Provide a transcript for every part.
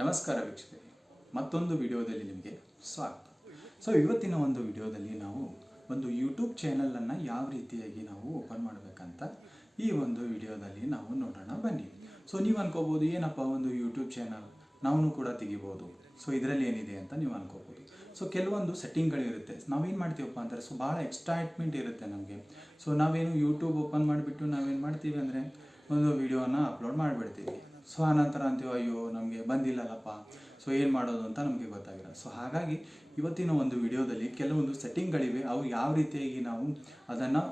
ನಮಸ್ಕಾರ ವೀಕ್ಷಕರೇ, ಮತ್ತೊಂದು ವಿಡಿಯೋದಲ್ಲಿ ನಿಮಗೆ ಸ್ವಾಗತ. ಇವತ್ತಿನ ಒಂದು ವಿಡಿಯೋದಲ್ಲಿ ನಾವು ಒಂದು ಯೂಟ್ಯೂಬ್ ಚಾನಲನ್ನು ಯಾವ ರೀತಿಯಾಗಿ ನಾವು ಓಪನ್ ಮಾಡಬೇಕಂತ ಈ ಒಂದು ವಿಡಿಯೋದಲ್ಲಿ ನಾವು ನೋಡೋಣ ಬನ್ನಿ. ನೀವು ಅನ್ಕೋಬೋದು, ಏನಪ್ಪ ಒಂದು ಯೂಟ್ಯೂಬ್ ಚಾನಲ್ ನಾವು ಕೂಡ ತೆಗಿಬೋದು, ಇದರಲ್ಲಿ ಏನಿದೆ ಅಂತ ನೀವು ಅನ್ಕೋಬೋದು. ಕೆಲವೊಂದು ಸೆಟ್ಟಿಂಗ್ಗಳಿರುತ್ತೆ. ನಾವೇನು ಮಾಡ್ತೀವಪ್ಪ ಅಂತಾರೆ, ಭಾಳ ಎಕ್ಸೈಟ್ಮೆಂಟ್ ಇರುತ್ತೆ ನಮಗೆ. ನಾವೇನು ಯೂಟ್ಯೂಬ್ ಓಪನ್ ಮಾಡಿಬಿಟ್ಟು ನಾವೇನು ಮಾಡ್ತೀವಿ ಅಂದರೆ ಒಂದು ವಿಡಿಯೋನ ಅಪ್ಲೋಡ್ ಮಾಡಿಬಿಡ್ತೀವಿ. ಆನಂತರ ಅಂತೀವಿ, ಅಯ್ಯೋ ನಮಗೆ ಬಂದಿಲ್ಲಲ್ಲಪ್ಪ, ಏನು ಮಾಡೋದು ಅಂತ ನಮಗೆ ಗೊತ್ತಾಗಿಲ್ಲ. ಹಾಗಾಗಿ ಇವತ್ತಿನ ಒಂದು ವಿಡಿಯೋದಲ್ಲಿ ಕೆಲವೊಂದು ಸೆಟ್ಟಿಂಗ್ಗಳಿವೆ, ಅವು ಯಾವ ರೀತಿಯಾಗಿ ನಾವು ಅದನ್ನು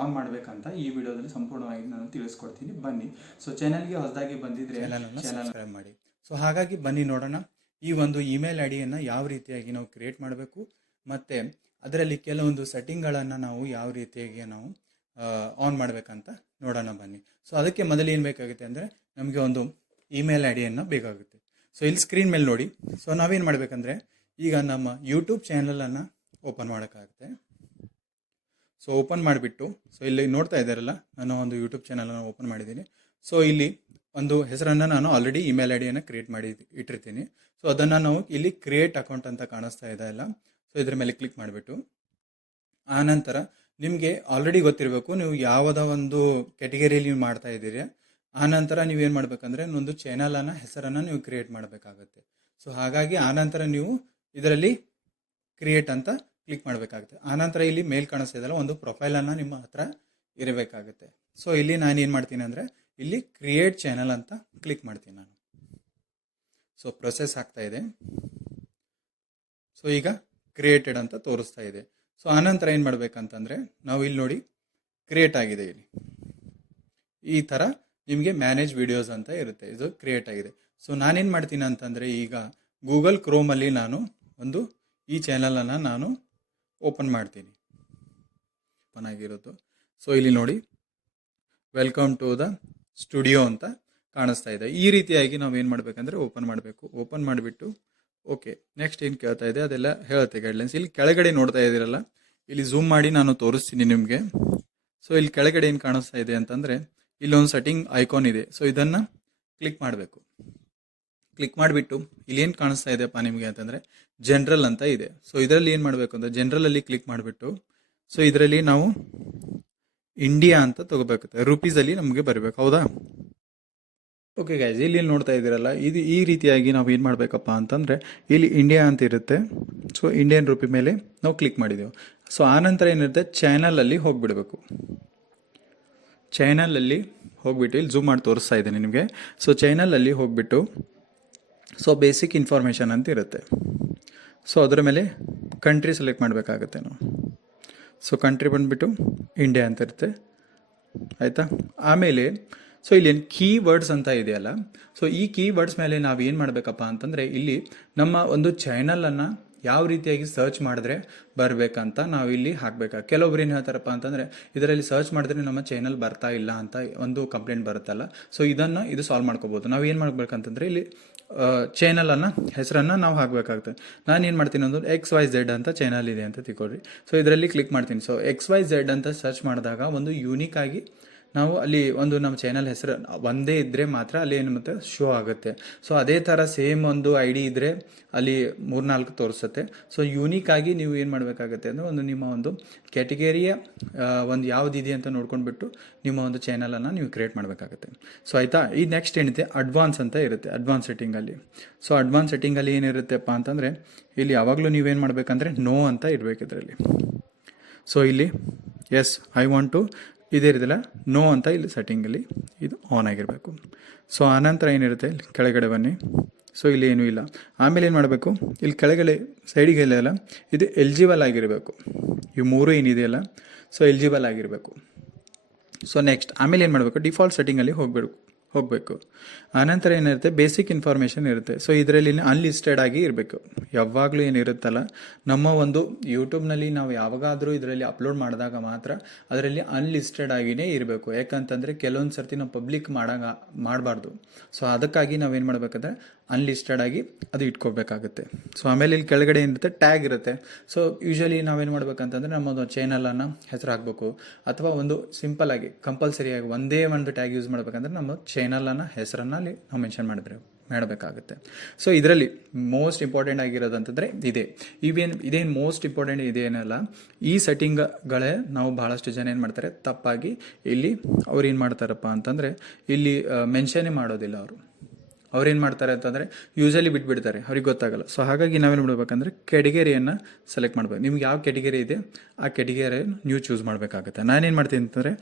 ಆನ್ ಮಾಡಬೇಕಂತ ಈ ವಿಡಿಯೋದಲ್ಲಿ ಸಂಪೂರ್ಣವಾಗಿ ನಾನು ತಿಳಿಸ್ಕೊಡ್ತೀನಿ. ಬನ್ನಿ. ಚಾನಲ್ಗೆ ಹೊಸದಾಗಿ ಬಂದಿದ್ರೆ ಚಾನಲ್ ಸಬ್ಸ್ಕ್ರೈಬ್ ಮಾಡಿ. ಹಾಗಾಗಿ ಬನ್ನಿ ನೋಡೋಣ ಈ ಒಂದು ಇಮೇಲ್ ಐ ಡಿಯನ್ನು ಯಾವ ರೀತಿಯಾಗಿ ನಾವು ಕ್ರಿಯೇಟ್ ಮಾಡಬೇಕು, ಮತ್ತು ಅದರಲ್ಲಿ ಕೆಲವೊಂದು ಸೆಟ್ಟಿಂಗ್ಗಳನ್ನು ನಾವು ಯಾವ ರೀತಿಯಾಗಿ ನಾವು ಆನ್ ಮಾಡಬೇಕಂತ ನೋಡೋಣ ಬನ್ನಿ. ಅದಕ್ಕೆ ಮೊದಲು ಏನು ಬೇಕಾಗುತ್ತೆ ಅಂದರೆ ನಮಗೆ ಒಂದು ಇಮೇಲ್ ಐ ಡಿಯನ್ನು ಬೇಕಾಗುತ್ತೆ. ಇಲ್ಲಿ ಸ್ಕ್ರೀನ್ ಮೇಲೆ ನೋಡಿ. ನಾವೇನು ಮಾಡಬೇಕಂದ್ರೆ ಈಗ ನಮ್ಮ ಯೂಟ್ಯೂಬ್ ಚಾನಲನ್ನು ಓಪನ್ ಮಾಡೋಕ್ಕಾಗುತ್ತೆ. ಓಪನ್ ಮಾಡಿಬಿಟ್ಟು ಇಲ್ಲಿ ನೋಡ್ತಾ ಇದ್ದಾರಲ್ಲ, ನಾನು ಒಂದು ಯೂಟ್ಯೂಬ್ ಚಾನಲನ್ನು ಓಪನ್ ಮಾಡಿದ್ದೀನಿ. ಇಲ್ಲಿ ಒಂದು ಹೆಸರನ್ನು ನಾನು ಆಲ್ರೆಡಿ ಇಮೇಲ್ ಐ ಡಿಯನ್ನು ಕ್ರಿಯೇಟ್ ಮಾಡಿ ಇಟ್ಟಿರ್ತೀನಿ. ಅದನ್ನು ನಾವು ಇಲ್ಲಿ ಕ್ರಿಯೇಟ್ ಅಕೌಂಟ್ ಅಂತ ಕಾಣಿಸ್ತಾ ಇದೆ ಅಲ್ಲ, ಇದ್ರ ಮೇಲೆ ಕ್ಲಿಕ್ ಮಾಡಿಬಿಟ್ಟು ಆನಂತರ ನಿಮಗೆ ಆಲ್ರೆಡಿ ಗೊತ್ತಿರಬೇಕು ನೀವು ಯಾವುದೋ ಒಂದು ಕ್ಯಾಟಗರಿಯಲ್ಲಿ ನೀವು ಮಾಡ್ತಾ ಇದ್ದೀರಿ. ಆನಂತರ ನೀವೇನು ಮಾಡಬೇಕಂದ್ರೆ ಒಂದು ಚಾನಲನ್ನು ಹೆಸರನ್ನು ನೀವು ಕ್ರಿಯೇಟ್ ಮಾಡಬೇಕಾಗುತ್ತೆ. ಹಾಗಾಗಿ ಆನಂತರ ನೀವು ಇದರಲ್ಲಿ ಕ್ರಿಯೇಟ್ ಅಂತ ಕ್ಲಿಕ್ ಮಾಡಬೇಕಾಗುತ್ತೆ. ಆನಂತರ ಇಲ್ಲಿ ಮೇಲ್ ಕಾಣಿಸ್ತಾ ಇದೆಯಲ್ಲ, ಒಂದು ಪ್ರೊಫೈಲನ್ನು ನಿಮ್ಮ ಹತ್ರ ಇರಬೇಕಾಗುತ್ತೆ. ಇಲ್ಲಿ ನಾನು ಏನು ಮಾಡ್ತೀನಿ ಅಂದರೆ ಇಲ್ಲಿ ಕ್ರಿಯೇಟ್ ಚಾನಲ್ ಅಂತ ಕ್ಲಿಕ್ ಮಾಡ್ತೀನಿ ನಾನು. ಪ್ರೊಸೆಸ್ ಆಗ್ತಾ ಇದೆ. ಈಗ ಕ್ರಿಯೇಟೆಡ್ ಅಂತ ತೋರಿಸ್ತಾ ಇದೆ. ಆನಂತರ ಏನು ಮಾಡಬೇಕಂತಂದರೆ ನಾವು ಇಲ್ಲಿ ನೋಡಿ ಕ್ರಿಯೇಟ್ ಆಗಿದೆ. ಇಲ್ಲಿ ಈ ಥರ ನಿಮಗೆ ಮ್ಯಾನೇಜ್ ವಿಡಿಯೋಸ್ ಅಂತ ಇರುತ್ತೆ, ಇದು ಕ್ರಿಯೇಟ್ ಆಗಿದೆ. ನಾನೇನು ಮಾಡ್ತೀನಿ ಅಂತಂದರೆ ಈಗ ಗೂಗಲ್ ಕ್ರೋಮಲ್ಲಿ ನಾನು ಒಂದು ಈ ಚಾನಲನ್ನು ನಾನು ಓಪನ್ ಮಾಡ್ತೀನಿ. ಓಪನ್ ಆಗಿರೋದು. ಇಲ್ಲಿ ನೋಡಿ ವೆಲ್ಕಮ್ ಟು ದ ಸ್ಟುಡಿಯೋ ಅಂತ ಕಾಣಿಸ್ತಾ ಇದೆ. ಈ ರೀತಿಯಾಗಿ ನಾವು ಏನು ಮಾಡಬೇಕಂದ್ರೆ ಓಪನ್ ಮಾಡಬೇಕು. ಓಪನ್ ಮಾಡಿಬಿಟ್ಟು ಓಕೆ ನೆಕ್ಸ್ಟ್ ಏನು ಕೇಳ್ತಾ ಇದೆ ಅದೆಲ್ಲ ಹೇಳುತ್ತೆ ಗೈಡ್ಲೈನ್ಸ್. ಇಲ್ಲಿ ಕೆಳಗಡೆ ನೋಡ್ತಾ ಇದ್ದೀರಲ್ಲ, ಇಲ್ಲಿ ಝೂಮ್ ಮಾಡಿ ನಾನು ತೋರಿಸ್ತೀನಿ ನಿಮಗೆ. ಇಲ್ಲಿ ಕೆಳಗಡೆ ಏನು ಕಾಣಿಸ್ತಾ ಇದೆ ಅಂತಂದರೆ ಇಲ್ಲೊಂದು ಸೆಟ್ಟಿಂಗ್ ಐಕಾನ್ ಇದೆ. ಇದನ್ನು ಕ್ಲಿಕ್ ಮಾಡಬೇಕು. ಕ್ಲಿಕ್ ಮಾಡಿಬಿಟ್ಟು ಇಲ್ಲಿ ಏನು ಕಾಣಿಸ್ತಾ ಇದೆಯಪ್ಪ ನಿಮಗೆ ಅಂತಂದರೆ ಜನರಲ್ ಅಂತ ಇದೆ. ಇದರಲ್ಲಿ ಏನು ಮಾಡಬೇಕು ಅಂದರೆ ಜನರಲಲ್ಲಿ ಕ್ಲಿಕ್ ಮಾಡಿಬಿಟ್ಟು ಇದರಲ್ಲಿ ನಾವು ಇಂಡಿಯಾ ಅಂತ ತಗೋಬೇಕಾಗುತ್ತೆ. ರುಪೀಸಲ್ಲಿ ನಮಗೆ ಬರಬೇಕು, ಹೌದಾ? ಓಕೆ ಗೈಸ್, ಇಲ್ಲಿ ನೋಡ್ತಾ ಇದ್ದೀರಲ್ಲ, ಇದು ಈ ರೀತಿಯಾಗಿ ನಾವು ಏನು ಮಾಡಬೇಕಪ್ಪ ಅಂತಂದರೆ ಇಲ್ಲಿ ಇಂಡಿಯಾ ಅಂತ ಇರುತ್ತೆ. ಇಂಡಿಯನ್ ರುಪಿ ಮೇಲೆ ನಾವು ಕ್ಲಿಕ್ ಮಾಡಿದೆವು. ಆನಂತರ ಏನಿರುತ್ತೆ ಚಾನಲಲ್ಲಿ ಹೋಗಿಬಿಡಬೇಕು. ಚಾನಲಲ್ಲಿ ಹೋಗಿಬಿಟ್ಟು ಇಲ್ಲಿ ಝೂಮ್ ಮಾಡಿ ತೋರಿಸ್ತಾ ಇದ್ದೀನಿ ನಿಮಗೆ. ಚಾನಲಲ್ಲಿ ಹೋಗಿಬಿಟ್ಟು ಬೇಸಿಕ್ ಇನ್ಫಾರ್ಮೇಷನ್ ಅಂತ ಇರುತ್ತೆ. ಅದರ ಮೇಲೆ ಕಂಟ್ರಿ ಸೆಲೆಕ್ಟ್ ಮಾಡಬೇಕಾಗತ್ತೆ ನಾವು. ಕಂಟ್ರಿ ಬಂದುಬಿಟ್ಟು ಇಂಡಿಯಾ ಅಂತ ಇರುತ್ತೆ, ಆಯಿತಾ? ಆಮೇಲೆ ಇಲ್ಲಿ ಏನು ಕೀವರ್ಡ್ಸ್ ಅಂತ ಇದೆಯಲ್ಲ, ಈ ಕೀವರ್ಡ್ಸ್ ಮೇಲೆ ನಾವು ಏನು ಮಾಡಬೇಕಪ್ಪ ಅಂತಂದರೆ ಇಲ್ಲಿ ನಮ್ಮ ಒಂದು ಚಾನಲನ್ನು ಯಾವ ರೀತಿಯಾಗಿ ಸರ್ಚ್ ಮಾಡಿದ್ರೆ ಬರಬೇಕಂತ ನಾವು ಇಲ್ಲಿ ಹಾಕಬೇಕಾಗ. ಕೆಲವೊಬ್ರು ಏನು ಹೇಳ್ತಾರಪ್ಪ ಅಂತಂದರೆ ಇದರಲ್ಲಿ ಸರ್ಚ್ ಮಾಡಿದ್ರೆ ನಮ್ಮ ಚಾನಲ್ ಬರ್ತಾ ಇಲ್ಲ ಅಂತ ಒಂದು ಕಂಪ್ಲೇಂಟ್ ಬರುತ್ತಲ್ಲ. ಇದು ಸಾಲ್ವ್ ಮಾಡ್ಕೋಬೋದು. ನಾವು ಏನು ಮಾಡಬೇಕಂತಂದರೆ ಇಲ್ಲಿ ಚಾನಲನ್ನು ಹೆಸರನ್ನು ನಾವು ಹಾಕಬೇಕಾಗುತ್ತೆ. ನಾನು ಏನು ಮಾಡ್ತೀನಿ ಅಂದ್ರೆ XYZ ಅಂತ ಚಾನಲ್ ಇದೆ ಅಂತ ತಿಳ್ಕೊಳ್ರಿ. ಇದರಲ್ಲಿ ಕ್ಲಿಕ್ ಮಾಡ್ತೀನಿ. XYZ ಅಂತ ಸರ್ಚ್ ಮಾಡಿದಾಗ ಒಂದು ಯೂನಿಕ್ ಆಗಿ ನಾವು ಅಲ್ಲಿ ಒಂದು ನಮ್ಮ ಚಾನಲ್ ಹೆಸರು ಒಂದೇ ಇದ್ದರೆ ಮಾತ್ರ ಅಲ್ಲಿ ಏನು ಮತ್ತೆ ಶೋ ಆಗುತ್ತೆ. ಅದೇ ಥರ ಸೇಮ್ ಒಂದು ಐ ಡಿ ಇದ್ದರೆ ಅಲ್ಲಿ 3-4 ತೋರಿಸುತ್ತೆ. ಯೂನಿಕ್ ಆಗಿ ನೀವು ಏನು ಮಾಡಬೇಕಾಗುತ್ತೆ ಅಂದರೆ ಒಂದು ನಿಮ್ಮ ಒಂದು ಕ್ಯಾಟಗರಿಯ ಒಂದು ಯಾವುದಿದೆ ಅಂತ ನೋಡ್ಕೊಂಡ್ಬಿಟ್ಟು ನಿಮ್ಮ ಒಂದು ಚಾನಲನ್ನು ನೀವು ಕ್ರಿಯೇಟ್ ಮಾಡಬೇಕಾಗುತ್ತೆ. ಆಯಿತಾ? ಈ ನೆಕ್ಸ್ಟ್ ಏನಿದೆ ಅಡ್ವಾನ್ಸ್ ಅಂತ ಇರುತ್ತೆ. ಅಡ್ವಾನ್ಸ್ ಸೆಟ್ಟಿಂಗಲ್ಲಿ ಅಡ್ವಾನ್ಸ್ ಸೆಟ್ಟಿಂಗಲ್ಲಿ ಏನಿರುತ್ತೆಪ್ಪ ಅಂತಂದರೆ ಇಲ್ಲಿ ಯಾವಾಗಲೂ ನೀವೇನು ಮಾಡಬೇಕಂದ್ರೆ ನೋ ಅಂತ ಇರಬೇಕು ಇದರಲ್ಲಿ. ಇಲ್ಲಿ ಎಸ್ ಐ ವಾಂಟ್ ಟು ಇದೇ ಇರೋದಿಲ್ಲ, ನೋ ಅಂತ ಇಲ್ಲಿ ಸೆಟ್ಟಿಂಗಲ್ಲಿ ಇದು ಆನ್ ಆಗಿರಬೇಕು. ಆನಂತರ ಏನಿರುತ್ತೆ ಇಲ್ಲಿ ಕೆಳಗಡೆ ಬನ್ನಿ. ಇಲ್ಲಿ ಏನೂ ಇಲ್ಲ. ಆಮೇಲೆ ಏನು ಮಾಡಬೇಕು, ಇಲ್ಲಿ ಕೆಳಗಡೆ ಸೈಡಿಗೆ ಇಲ್ಲ ಇದು ಎಲಿಜಿಬಲ್ ಆಗಿರಬೇಕು. ಇವು ಮೂರು ಏನಿದೆಯಲ್ಲ ಎಲಿಜಿಬಲ್ ಆಗಿರಬೇಕು. ನೆಕ್ಸ್ಟ್ ಆಮೇಲೆ ಏನು ಮಾಡಬೇಕು, ಡಿಫಾಲ್ಟ್ ಸೆಟ್ಟಿಂಗಲ್ಲಿ ಹೋಗಬೇಕು. ಆನಂತರ ಏನಿರುತ್ತೆ ಬೇಸಿಕ್ ಇನ್ಫಾರ್ಮೇಷನ್ ಇರುತ್ತೆ. ಇದರಲ್ಲಿ ಅನ್ಲಿಸ್ಟೆಡ್ ಆಗಿ ಇರಬೇಕು. ಯಾವಾಗಲೂ ಏನಿರುತ್ತಲ್ಲ ನಮ್ಮ ಒಂದು ಯೂಟ್ಯೂಬ್ನಲ್ಲಿ ನಾವು ಯಾವಾಗಾದರೂ ಇದರಲ್ಲಿ ಅಪ್ಲೋಡ್ ಮಾಡಿದಾಗ ಮಾತ್ರ ಅದರಲ್ಲಿ ಅನ್ಲಿಸ್ಟೆಡ್ ಆಗಿಯೇ ಇರಬೇಕು. ಯಾಕಂತಂದರೆ ಕೆಲವೊಂದು ಸರ್ತಿ ನಾವು ಪಬ್ಲಿಕ್ ಮಾಡಬಾರ್ದು. ಅದಕ್ಕಾಗಿ ನಾವೇನು ಮಾಡಬೇಕಂದ್ರೆ ಅನ್ಲಿಸ್ಟೆಡ್ ಆಗಿ ಅದು ಇಟ್ಕೋಬೇಕಾಗುತ್ತೆ. ಆಮೇಲೆ ಇಲ್ಲಿ ಕೆಳಗಡೆ ಏನಿರುತ್ತೆ ಟ್ಯಾಗ್ ಇರುತ್ತೆ. ಯೂಶಲಿ ನಾವೇನು ಮಾಡ್ಬೇಕಂತಂದರೆ ನಮ್ಮೊಂದು ಚಾನಲನ್ನು ಹೆಸರು ಹಾಕಬೇಕು, ಅಥವಾ ಒಂದು ಸಿಂಪಲ್ ಆಗಿ ಕಂಪಲ್ಸರಿಯಾಗಿ ಒಂದೇ ಒಂದು ಟ್ಯಾಗ್ ಯೂಸ್ ಮಾಡಬೇಕಂದ್ರೆ ನಮ್ಮ ಚಾನಲನ್ನು ಹೆಸರನ್ನು ಅಲ್ಲಿ ನಾವು ಮೆನ್ಷನ್ ಮಾಡಬೇಕಾಗುತ್ತೆ. ಸೊ ಇದರಲ್ಲಿ ಮೋಸ್ಟ್ ಇಂಪಾರ್ಟೆಂಟ್ ಆಗಿರೋದು ಅಂತಂದರೆ ಇದೇನು ಮೋಸ್ಟ್ ಇಂಪಾರ್ಟೆಂಟ್ ಇದೇನಲ್ಲ, ಈ ಸೆಟ್ಟಿಂಗ್ಗಳೇ ನಾವು ಭಾಳಷ್ಟು ಜನ ಏನು ಮಾಡ್ತಾರೆ ತಪ್ಪಾಗಿ ಇಲ್ಲಿ ಅವ್ರು ಏನು ಮಾಡ್ತಾರಪ್ಪ ಅಂತಂದರೆ ಇಲ್ಲಿ ಮೆನ್ಷನ್ನೇ ಮಾಡೋದಿಲ್ಲ. ಅವ್ರೇನು ಮಾಡ್ತಾರೆ ಅಂತಂದರೆ ಯೂಶಲಿ ಬಿಟ್ಬಿಡ್ತಾರೆ, ಅವ್ರಿಗೆ ಗೊತ್ತಾಗಲ್ಲ. ಸೊ ಹಾಗಾಗಿ ನಾವೇನು ಮಾಡಬೇಕಂದ್ರೆ ಕೆಟಗರಿಯನ್ನು ಸೆಲೆಕ್ಟ್ ಮಾಡಬೇಕು. ನಿಮ್ಗೆ ಯಾವ ಕೆಟಗರಿ ಇದೆ ಆ ಕೆಟಗರಿ ನೀವು ಚೂಸ್ ಮಾಡಬೇಕಾಗುತ್ತೆ. ನಾನೇನು ಮಾಡ್ತೀನಿ ಅಂತಂದರೆ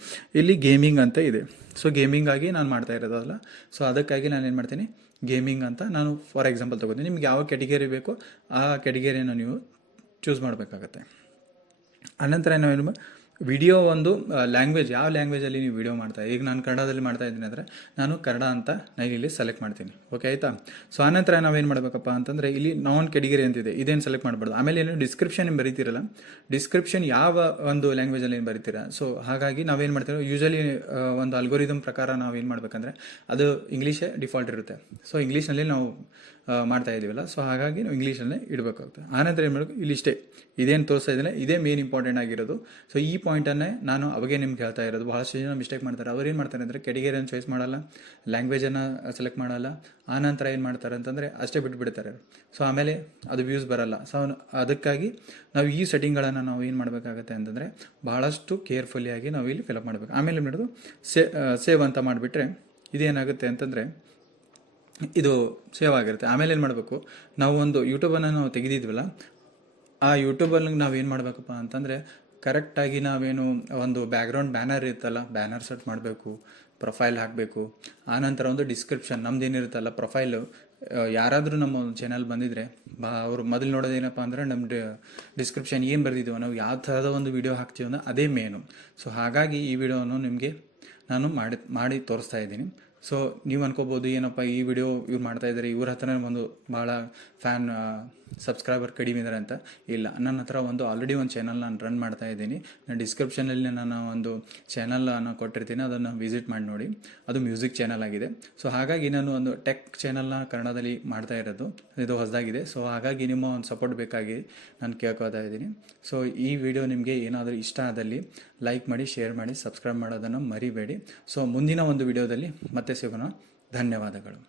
ಇಲ್ಲಿ ಗೇಮಿಂಗ್ ಅಂತ ಇದೆ. ಸೊ ಗೇಮಿಂಗಾಗಿ ನಾನು ಮಾಡ್ತಾ ಇರೋದಲ್ಲ, ಸೊ ಅದಕ್ಕಾಗಿ ನಾನು ಏನು ಮಾಡ್ತೀನಿ ಗೇಮಿಂಗ್ ಅಂತ ನಾನು ಫಾರ್ ಎಕ್ಸಾಂಪಲ್ ತೊಗೋತೀನಿ. ನಿಮ್ಗೆ ಯಾವ ಕೆಟಗರಿ ಬೇಕೋ ಆ ಕೆಟಗರಿಯನ್ನು ನೀವು ಚೂಸ್ ಮಾಡಬೇಕಾಗತ್ತೆ. ಅನಂತರ ನಾವೇನು ವಿಡಿಯೋ ಒಂದು ಲ್ಯಾಂಗ್ವೇಜ್, ಯಾವ ಲ್ಯಾಂಗ್ವೇಜಲ್ಲಿ ನೀವು ವಿಡಿಯೋ ಈಗ ನಾನು ಕನ್ನಡದಲ್ಲಿ ಮಾಡ್ತಾ ಇದ್ದೀನಿ ಅಂದರೆ ನಾನು ಕನ್ನಡ ಅಂತ ನಾನು ಇಲ್ಲಿ ಸೆಲೆಕ್ಟ್ ಮಾಡ್ತೀನಿ. ಓಕೆ ಆಯಿತಾ. ಸೊ ಆನಂತರ ನಾವೇನು ಮಾಡಬೇಕಪ್ಪ ಅಂತಂದರೆ ಇಲ್ಲಿ ನಾನ್ ಕೆಟಗರಿ ಅಂತಿದೆ, ಇದೇನು ಸೆಲೆಕ್ಟ್ ಮಾಡಬಾರ್ದು. ಆಮೇಲೆ ಏನು ಡಿಸ್ಕ್ರಿಪ್ಷನ್ ಏನು ಬರೀತಿರಲ್ಲ, ಡಿಸ್ಕ್ರಿಪ್ಷನ್ ಯಾವ ಒಂದು ಲ್ಯಾಂಗ್ವೇಜಲ್ಲಿ ಏನು ಬರೀತೀರಾ. ಸೊ ಹಾಗಾಗಿ ನಾವೇನು ಮಾಡ್ತೀವಿ ಯೂಶಲಿ ಒಂದು ಅಲ್ಗೋರಿದಮ್ ಪ್ರಕಾರ ನಾವೇನು ಮಾಡಬೇಕಂದ್ರೆ ಅದು ಇಂಗ್ಲೀಷೇ ಡಿಫಾಲ್ಟ್ ಇರುತ್ತೆ. ಸೊ ಇಂಗ್ಲೀಷ್ನಲ್ಲಿ ನಾವು ಮಾಡ್ತಾ ಇದ್ದೀವಲ್ಲ, ಸೊ ಹಾಗಾಗಿ ನಾವು ಇಂಗ್ಲೀಷಲ್ಲೇ ಇಡಬೇಕಾಗುತ್ತೆ. ಆನಂತರ ಏನು ಮಾಡಬೇಕು, ಇಲ್ಲಿ ಇಷ್ಟೇ ಇದೇನು ತೋರಿಸ್ತಾ ಇದ್ದೇನೆ ಇದೇ ಮೇನ್ ಇಂಪಾರ್ಟೆಂಟ್ ಆಗಿರೋದು. ಸೊ ಈ ಪಾಯಿಂಟನ್ನೇ ನಾನು ಅವಾಗೇ ನಿಮ್ಗೆ ಹೇಳ್ತಾ ಇರೋದು. ಭಾಳಷ್ಟು ಜನ ಮಿಸ್ಟೇಕ್ ಮಾಡ್ತಾರೆ. ಅವ್ರು ಏನು ಮಾಡ್ತಾರೆ ಅಂದರೆ ಕೆಟಗರಿಯನ್ನು ಚಾಯ್ಸ್ ಮಾಡಲ್ಲ, ಲ್ಯಾಂಗ್ವೇಜನ್ನು ಸೆಲೆಕ್ಟ್ ಮಾಡಲ್ಲ, ಆನಂತರ ಏನು ಮಾಡ್ತಾರೆ ಅಂತಂದರೆ ಅಷ್ಟೇ ಬಿಟ್ಬಿಡ್ತಾರೆ. ಸೊ ಆಮೇಲೆ ಅದು ವ್ಯೂಸ್ ಬರಲ್ಲ. ಸೊ ಅದಕ್ಕಾಗಿ ನಾವು ಈ ಸೆಟ್ಟಿಂಗ್ಗಳನ್ನು ನಾವು ಏನು ಮಾಡಬೇಕಾಗತ್ತೆ ಅಂತಂದರೆ ಭಾಳಷ್ಟು ಕೇರ್ಫುಲ್ಲಿಯಾಗಿ ನಾವು ಇಲ್ಲಿ ಫಿಲಪ್ ಮಾಡಬೇಕು. ಆಮೇಲೆ ಏನು ಮಾಡೋದು, ಸೇವ್ ಅಂತ ಮಾಡಿಬಿಟ್ರೆ ಇದೇನಾಗುತ್ತೆ ಅಂತಂದರೆ ಇದು ಸೇವ್ ಆಗಿರುತ್ತೆ. ಆಮೇಲೆ ಏನು ಮಾಡಬೇಕು, ನಾವು ಒಂದು ಯೂಟ್ಯೂಬನ್ನು ನಾವು ತೆಗೆದಿದ್ವಲ್ಲ, ಆ ಯೂಟ್ಯೂಬಲ್ಲಿ ನಾವೇನು ಮಾಡಬೇಕಪ್ಪ ಅಂತಂದರೆ ಕರೆಕ್ಟಾಗಿ ನಾವೇನು ಒಂದು ಬ್ಯಾಕ್ಗ್ರೌಂಡ್ ಬ್ಯಾನರ್ ಇರುತ್ತಲ್ಲ, ಬ್ಯಾನರ್ ಸೆಟ್ ಮಾಡಬೇಕು, ಪ್ರೊಫೈಲ್ ಹಾಕಬೇಕು. ಆನಂತರ ಒಂದು ಡಿಸ್ಕ್ರಿಪ್ಷನ್ ನಮ್ದೇನಿರುತ್ತಲ್ಲ ಪ್ರೊಫೈಲು, ಯಾರಾದರೂ ನಮ್ಮ ಒಂದು ಚಾನಲ್ ಬಂದಿದ್ದರೆ ಅವರು ಮೊದಲು ನೋಡೋದೇನಪ್ಪ ಅಂದರೆ ನಮ್ಮ ಡಿಸ್ಕ್ರಿಪ್ಷನ್ ಏನು ಬರೆದಿದ್ದೀವೋ, ನಾವು ಯಾವ ಥರದ ಒಂದು ವಿಡಿಯೋ ಹಾಕ್ತೀವೋ ಅದೇ ಮೇನು. ಸೊ ಹಾಗಾಗಿ ಈ ವಿಡಿಯೋನು ನಿಮಗೆ ನಾನು ಮಾಡಿ ತೋರಿಸ್ತಾ ಇದ್ದೀನಿ. ಸೊ ನೀವು ಅನ್ಕೋಬೋದು ಏನಪ್ಪ ಈ ವಿಡಿಯೋ ಇವ್ರು ಮಾಡ್ತಾ ಇದ್ದಾರೆ, ಇವ್ರ ಹತ್ರ ಒಂದು ಭಾಳ ಫ್ಯಾನ್ ಸಬ್ಸ್ಕ್ರೈಬರ್ ಕಡಿಮೆ ಇದ್ದಾರೆ ಅಂತ. ಇಲ್ಲ, ನನ್ನ ಹತ್ರ ಆಲ್ರೆಡಿ ಒಂದು ಚಾನಲ್ ನಾನು ರನ್ ಮಾಡ್ತಾ ಇದ್ದೀನಿ. ನಾನು ಡಿಸ್ಕ್ರಿಪ್ಷನಲ್ಲಿ ನಾನು ಒಂದು ಚಾನಲನ್ನು ಕೊಟ್ಟಿರ್ತೀನಿ, ಅದನ್ನು ವಿಸಿಟ್ ಮಾಡಿ ನೋಡಿ. ಅದು ಮ್ಯೂಸಿಕ್ ಚಾನಲ್ ಆಗಿದೆ. ಸೊ ಹಾಗಾಗಿ ನಾನು ಒಂದು ಟೆಕ್ ಚಾನಲ್ನ ಕನ್ನಡದಲ್ಲಿ ಮಾಡ್ತಾ ಇರೋದು, ಇದು ಹೊಸದಾಗಿದೆ. ಸೊ ಹಾಗಾಗಿ ನಿಮ್ಮ ಒಂದು ಸಪೋರ್ಟ್ ಬೇಕಾಗಿ ನಾನು ಕೇಳ್ಕೊತಾ ಇದ್ದೀನಿ. ಸೊ ಈ ವಿಡಿಯೋ ನಿಮಗೆ ಏನಾದರೂ ಇಷ್ಟ ಆದಲ್ಲಿ ಲೈಕ್ ಮಾಡಿ, ಶೇರ್ ಮಾಡಿ, ಸಬ್ಸ್ಕ್ರೈಬ್ ಮಾಡೋದನ್ನು ಮರಿಬೇಡಿ. ಸೊ ಮುಂದಿನ ಒಂದು ವಿಡಿಯೋದಲ್ಲಿ ಮತ್ತೆ ಸಿಗೋಣ. ಧನ್ಯವಾದಗಳು.